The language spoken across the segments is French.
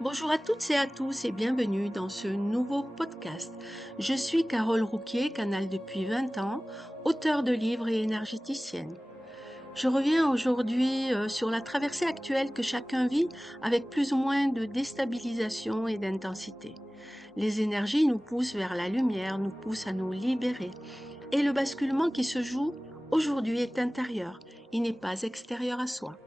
Bonjour à toutes et à tous et bienvenue dans ce nouveau podcast. Je suis Carole Rouquier, canal depuis 20 ans, auteure de livres et énergéticienne. Je reviens aujourd'hui sur la traversée actuelle que chacun vit avec plus ou moins de déstabilisation et d'intensité. Les énergies nous poussent vers la lumière, nous poussent à nous libérer. Et le basculement qui se joue aujourd'hui est intérieur, il n'est pas extérieur à soi.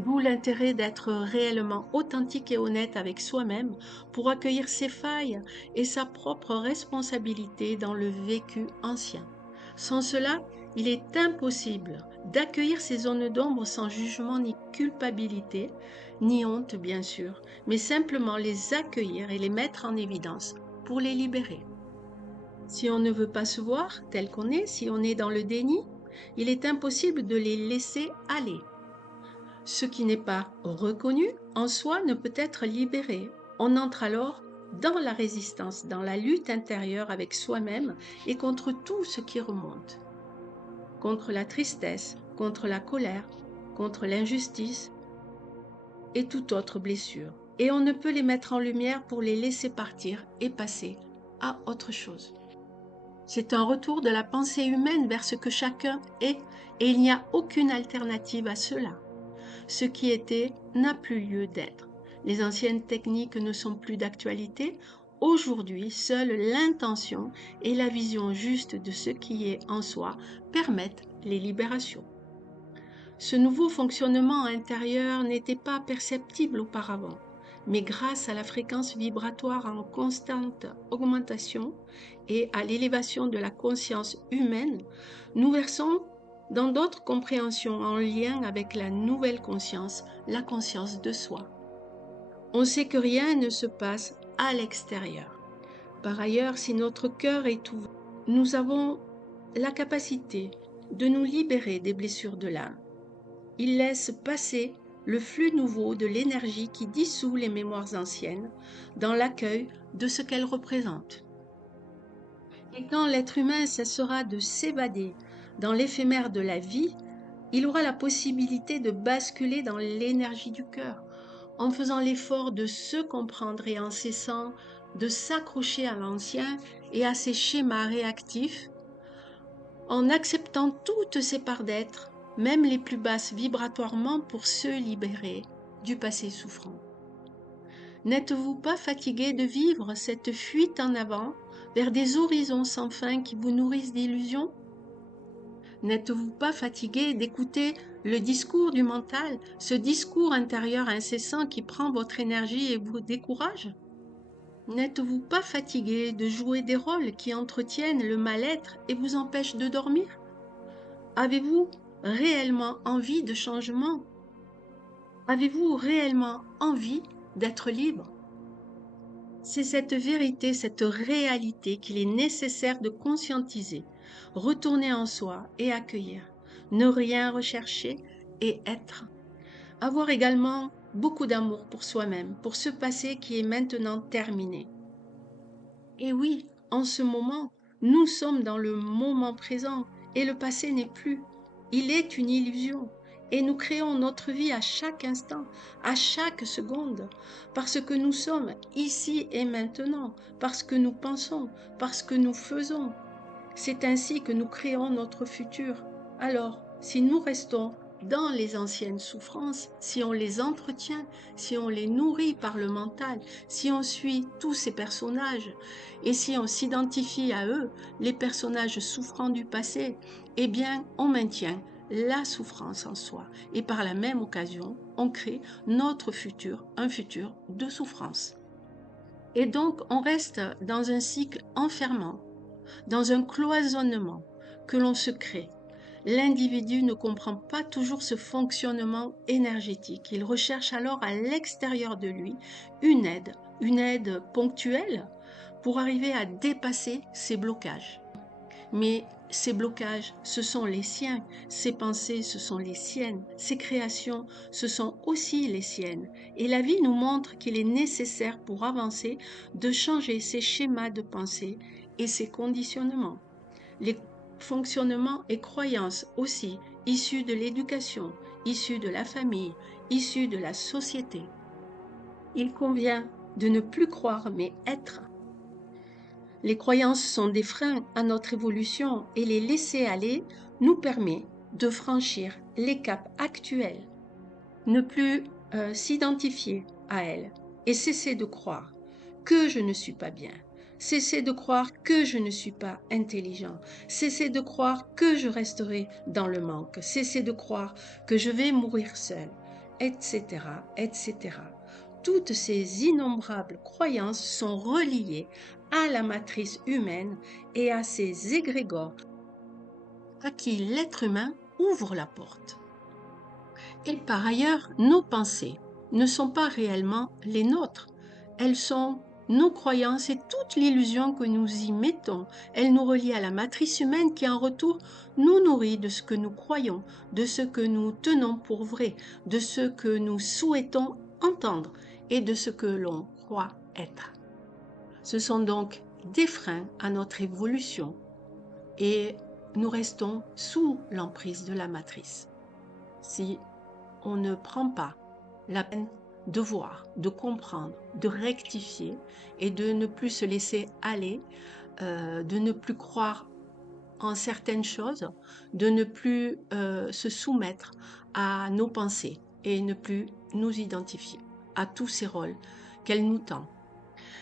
D'où l'intérêt d'être réellement authentique et honnête avec soi-même pour accueillir ses failles et sa propre responsabilité dans le vécu ancien. Sans cela, il est impossible d'accueillir ces zones d'ombre sans jugement ni culpabilité, ni honte bien sûr, mais simplement les accueillir et les mettre en évidence pour les libérer. Si on ne veut pas se voir tel qu'on est, si on est dans le déni, il est impossible de les laisser aller. Ce qui n'est pas reconnu en soi ne peut être libéré. On entre alors dans la résistance, dans la lutte intérieure avec soi-même et contre tout ce qui remonte. Contre la tristesse, contre la colère, contre l'injustice et toute autre blessure. Et on ne peut les mettre en lumière pour les laisser partir et passer à autre chose. C'est un retour de la pensée humaine vers ce que chacun est et il n'y a aucune alternative à cela. Ce qui était n'a plus lieu d'être. Les anciennes techniques ne sont plus d'actualité. Aujourd'hui, seule l'intention et la vision juste de ce qui est en soi permettent les libérations. Ce nouveau fonctionnement intérieur n'était pas perceptible auparavant, mais grâce à la fréquence vibratoire en constante augmentation et à l'élévation de la conscience humaine, nous versons dans d'autres compréhensions en lien avec la nouvelle conscience, la conscience de soi. On sait que rien ne se passe à l'extérieur. Par ailleurs, si notre cœur est ouvert, nous avons la capacité de nous libérer des blessures de l'âme. Il laisse passer le flux nouveau de l'énergie qui dissout les mémoires anciennes dans l'accueil de ce qu'elles représentent. Et quand l'être humain cessera de s'évader dans l'éphémère de la vie, il aura la possibilité de basculer dans l'énergie du cœur, en faisant l'effort de se comprendre et en cessant de s'accrocher à l'ancien et à ses schémas réactifs, en acceptant toutes ses parts d'être, même les plus basses vibratoirement pour se libérer du passé souffrant. N'êtes-vous pas fatigué de vivre cette fuite en avant vers des horizons sans fin qui vous nourrissent d'illusions? N'êtes-vous pas fatigué d'écouter le discours du mental, ce discours intérieur incessant qui prend votre énergie et vous décourage? N'êtes-vous pas fatigué de jouer des rôles qui entretiennent le mal-être et vous empêchent de dormir? Avez-vous réellement envie de changement? Avez-vous réellement envie d'être libre? C'est cette vérité, cette réalité qu'il est nécessaire de conscientiser, retourner en soi et accueillir, ne rien rechercher et être. Avoir également beaucoup d'amour pour soi-même, pour ce passé qui est maintenant terminé. Et oui, en ce moment, nous sommes dans le moment présent et le passé n'est plus. Il est une illusion. Et nous créons notre vie à chaque instant, à chaque seconde, parce que nous sommes ici et maintenant, parce que nous pensons, parce que nous faisons. C'est ainsi que nous créons notre futur. Alors, si nous restons dans les anciennes souffrances, si on les entretient, si on les nourrit par le mental, si on suit tous ces personnages et si on s'identifie à eux, les personnages souffrants du passé, eh bien, on maintient la souffrance en soi et par la même occasion, on crée notre futur, un futur de souffrance. Et donc, on reste dans un cycle enfermant, dans un cloisonnement que l'on se crée. L'individu ne comprend pas toujours ce fonctionnement énergétique. Il recherche alors à l'extérieur de lui une aide ponctuelle pour arriver à dépasser ses blocages. Mais ces blocages, ce sont les siens, ces pensées, ce sont les siennes, ces créations, ce sont aussi les siennes. Et la vie nous montre qu'il est nécessaire pour avancer de changer ces schémas de pensée et ces conditionnements. Les fonctionnements et croyances aussi issus de l'éducation, issus de la famille, issus de la société. Il convient de ne plus croire mais être. Les croyances sont des freins à notre évolution et les laisser aller nous permet de franchir les caps actuels, ne plus s'identifier à elles et cesser de croire que je ne suis pas bien, cesser de croire que je ne suis pas intelligent, cesser de croire que je resterai dans le manque, cesser de croire que je vais mourir seul, etc., etc. Toutes ces innombrables croyances sont reliées à la matrice humaine et à ces égrégores à qui l'être humain ouvre la porte. Et par ailleurs, nos pensées ne sont pas réellement les nôtres. Elles sont nos croyances et toute l'illusion que nous y mettons. Elles nous relient à la matrice humaine qui en retour nous nourrit de ce que nous croyons, de ce que nous tenons pour vrai, de ce que nous souhaitons entendre et de ce que l'on croit être. Ce sont donc des freins à notre évolution et nous restons sous l'emprise de la matrice. Si on ne prend pas la peine de voir, de comprendre, de rectifier et de ne plus se laisser aller, de ne plus croire en certaines choses, de ne plus se soumettre à nos pensées et ne plus nous identifier à tous ces rôles qu'elle nous tend.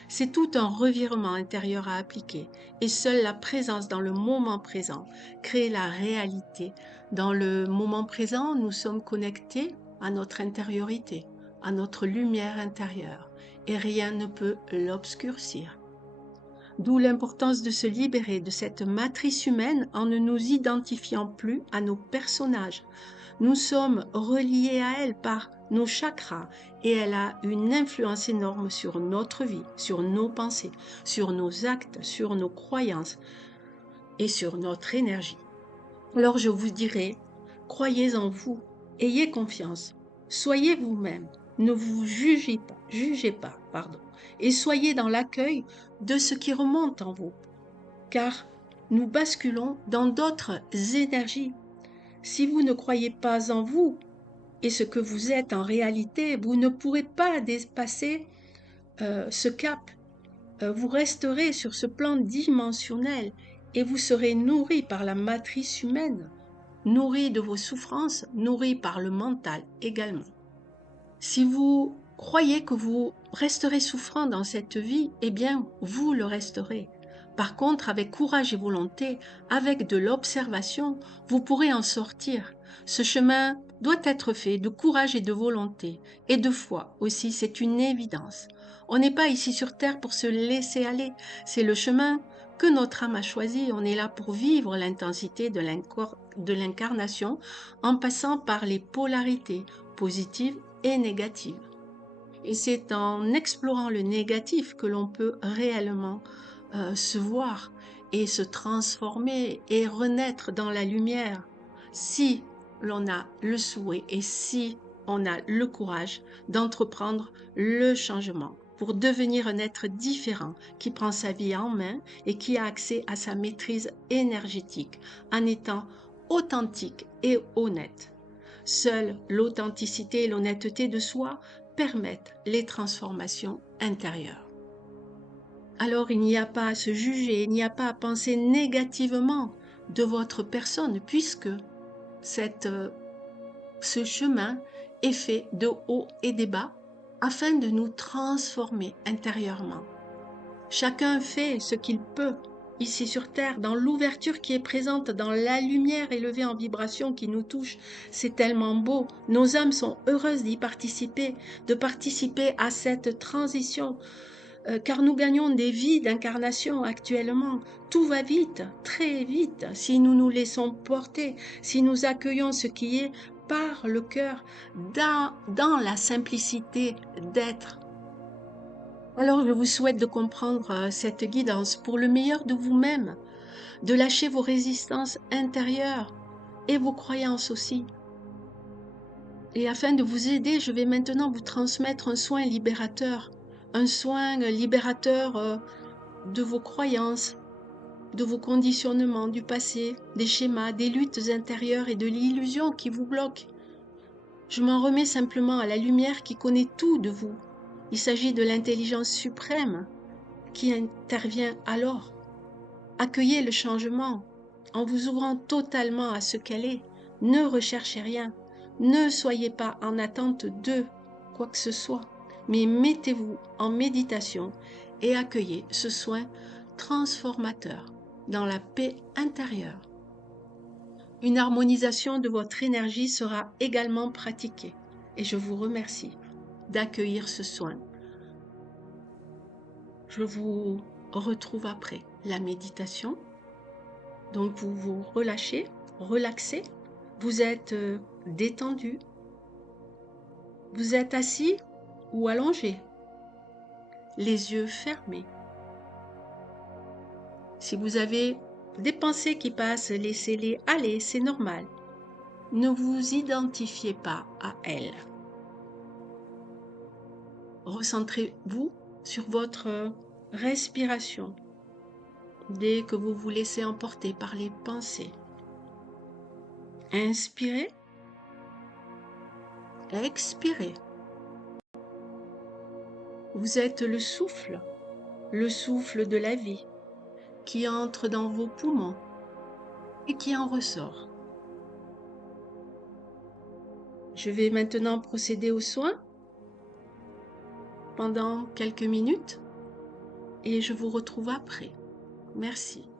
C'est tout un revirement intérieur à appliquer et seule la présence dans le moment présent crée la réalité. Dans le moment présent, nous sommes connectés à notre intériorité, à notre lumière intérieure et rien ne peut l'obscurcir. D'où l'importance de se libérer de cette matrice humaine en ne nous identifiant plus à nos personnages. Nous sommes reliés à elle par nos chakras et elle a une influence énorme sur notre vie, sur nos pensées, sur nos actes, sur nos croyances et sur notre énergie. Alors je vous dirai, croyez en vous, ayez confiance, soyez vous-même, ne vous jugez pas, et soyez dans l'accueil de ce qui remonte en vous, car nous basculons dans d'autres énergies. Si vous ne croyez pas en vous et ce que vous êtes en réalité, vous ne pourrez pas dépasser ce cap. Vous resterez sur ce plan dimensionnel et vous serez nourri par la matrice humaine, nourri de vos souffrances, nourri par le mental également. Si vous croyez que vous resterez souffrant dans cette vie, eh bien, vous le resterez. Par contre, avec courage et volonté, avec de l'observation, vous pourrez en sortir. Ce chemin doit être fait de courage et de volonté, et de foi aussi, c'est une évidence. On n'est pas ici sur Terre pour se laisser aller, c'est le chemin que notre âme a choisi. On est là pour vivre l'intensité de l'incarnation en passant par les polarités positives et négatives. Et c'est en explorant le négatif que l'on peut réellement se voir et se transformer et renaître dans la lumière si l'on a le souhait et si on a le courage d'entreprendre le changement pour devenir un être différent qui prend sa vie en main et qui a accès à sa maîtrise énergétique en étant authentique et honnête. Seule l'authenticité et l'honnêteté de soi permettent les transformations intérieures. Alors il n'y a pas à se juger, il n'y a pas à penser négativement de votre personne puisque ce chemin est fait de hauts et des bas afin de nous transformer intérieurement. Chacun fait ce qu'il peut ici sur Terre, dans l'ouverture qui est présente, dans la lumière élevée en vibration qui nous touche. C'est tellement beau. Nos âmes sont heureuses d'y participer, de participer à cette transition, car nous gagnons des vies d'incarnation actuellement. Tout va vite, très vite, si nous nous laissons porter, si nous accueillons ce qui est par le cœur, dans la simplicité d'être. Alors je vous souhaite de comprendre cette guidance pour le meilleur de vous-même, de lâcher vos résistances intérieures et vos croyances aussi. Et afin de vous aider, je vais maintenant vous transmettre un soin libérateur de vos croyances, de vos conditionnements du passé, des schémas, des luttes intérieures et de l'illusion qui vous bloque. Je m'en remets simplement à la lumière qui connaît tout de vous. Il s'agit de l'intelligence suprême qui intervient alors. Accueillez le changement en vous ouvrant totalement à ce qu'elle est. Ne recherchez rien. Ne soyez pas en attente de quoi que ce soit, mais mettez-vous en méditation et accueillez ce soin transformateur dans la paix intérieure. Une harmonisation de votre énergie sera également pratiquée et je vous remercie d'accueillir ce soin. Je vous retrouve après la méditation. Donc vous vous relâchez, relaxez, vous êtes détendu, vous êtes assis ou allongé, les yeux fermés. Si vous avez des pensées qui passent, laissez-les aller, c'est normal. Ne vous identifiez pas à elles. Recentrez-vous sur votre respiration dès que vous vous laissez emporter par les pensées. Inspirez, expirez. Vous êtes le souffle de la vie qui entre dans vos poumons et qui en ressort. Je vais maintenant procéder aux soins pendant quelques minutes et je vous retrouve après. Merci.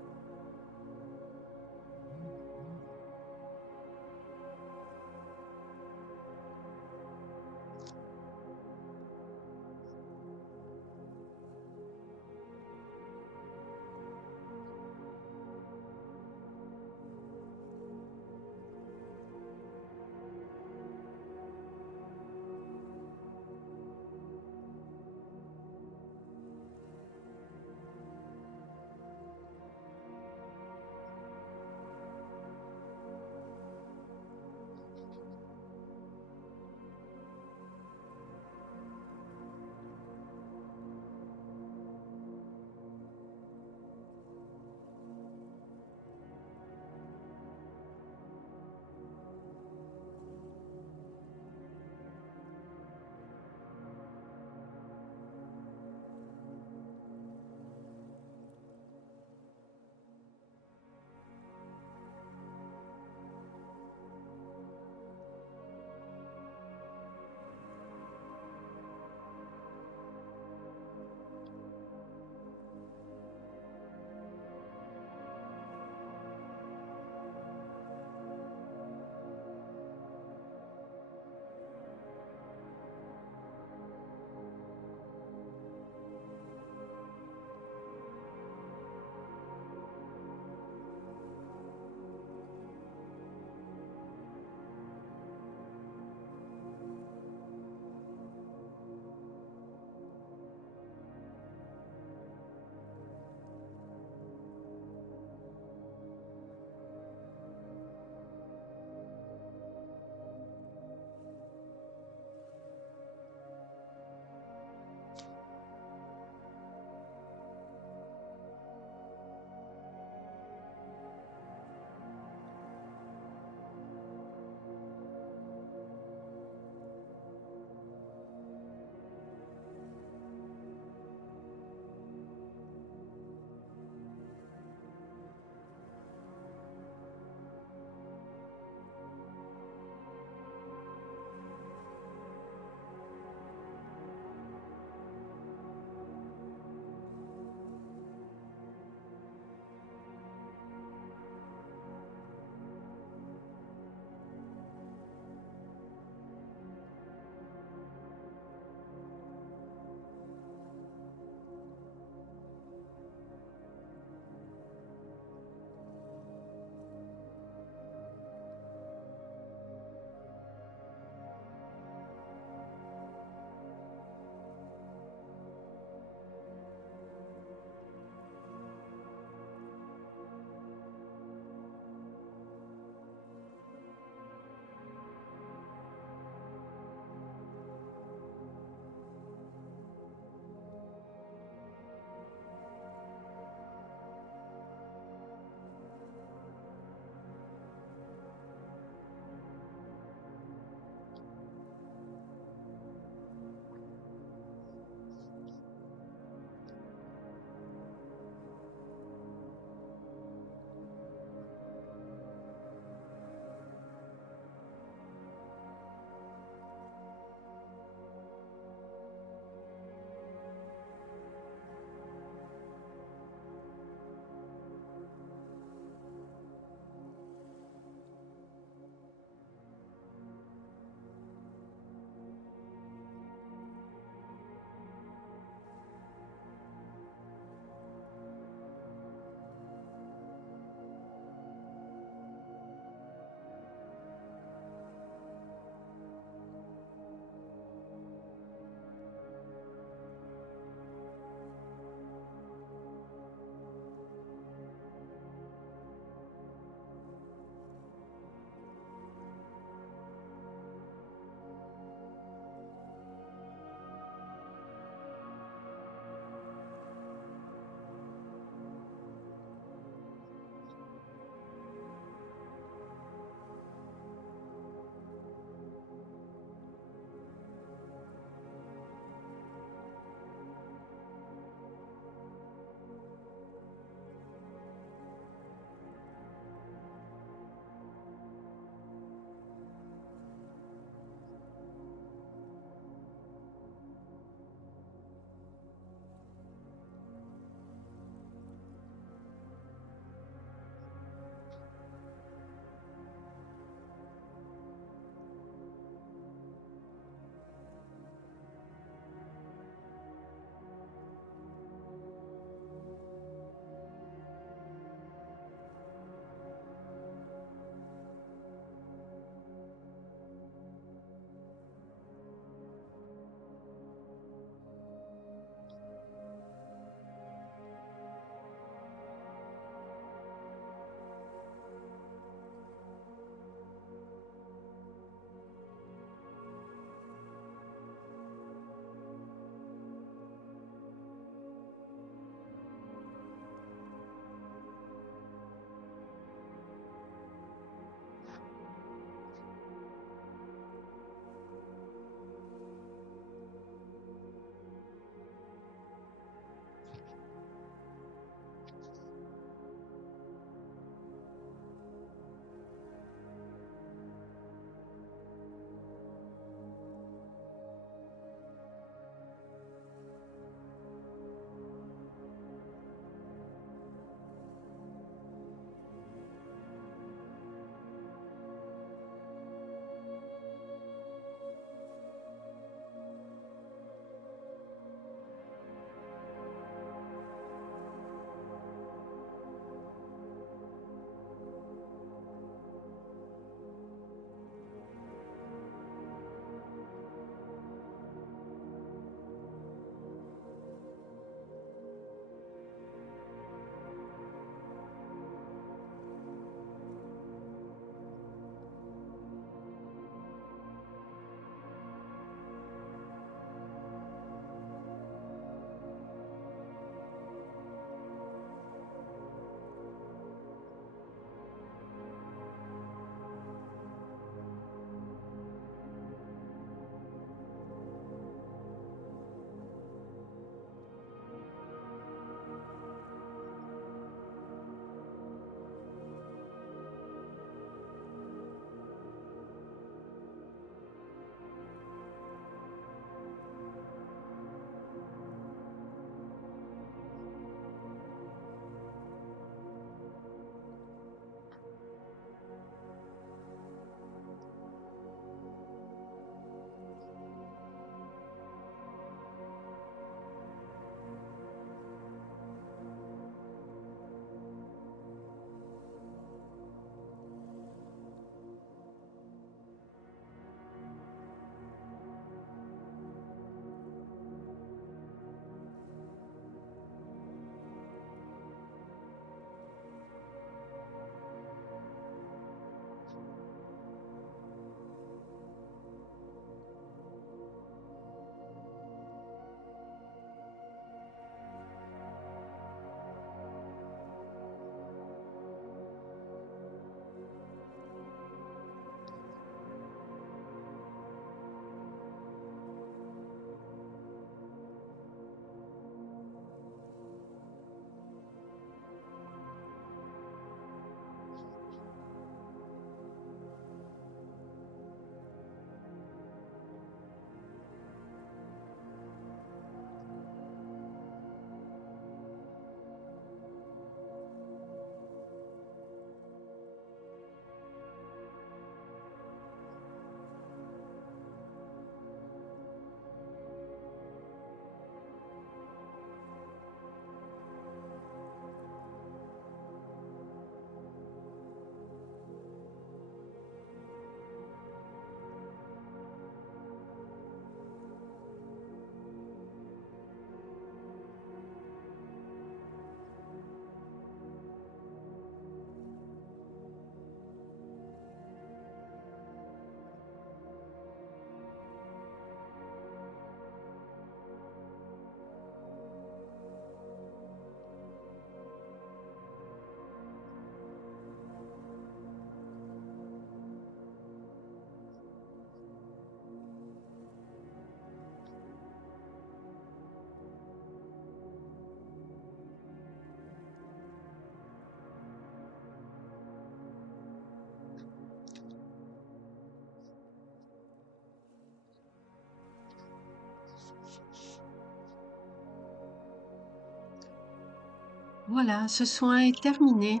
Voilà, ce soin est terminé.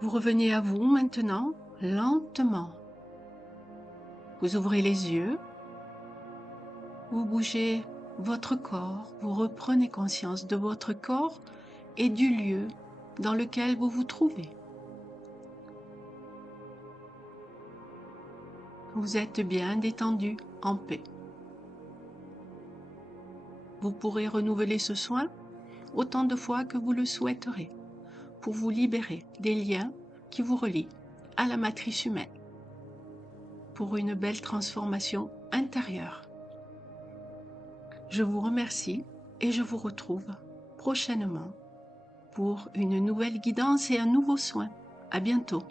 Vous revenez à vous maintenant, lentement. Vous ouvrez les yeux, vous bougez votre corps, vous reprenez conscience de votre corps et du lieu dans lequel vous vous trouvez. Vous êtes bien détendu, en paix. Vous pourrez renouveler ce soin autant de fois que vous le souhaiterez pour vous libérer des liens qui vous relient à la matrice humaine, pour une belle transformation intérieure. Je vous remercie et je vous retrouve prochainement pour une nouvelle guidance et un nouveau soin. À bientôt.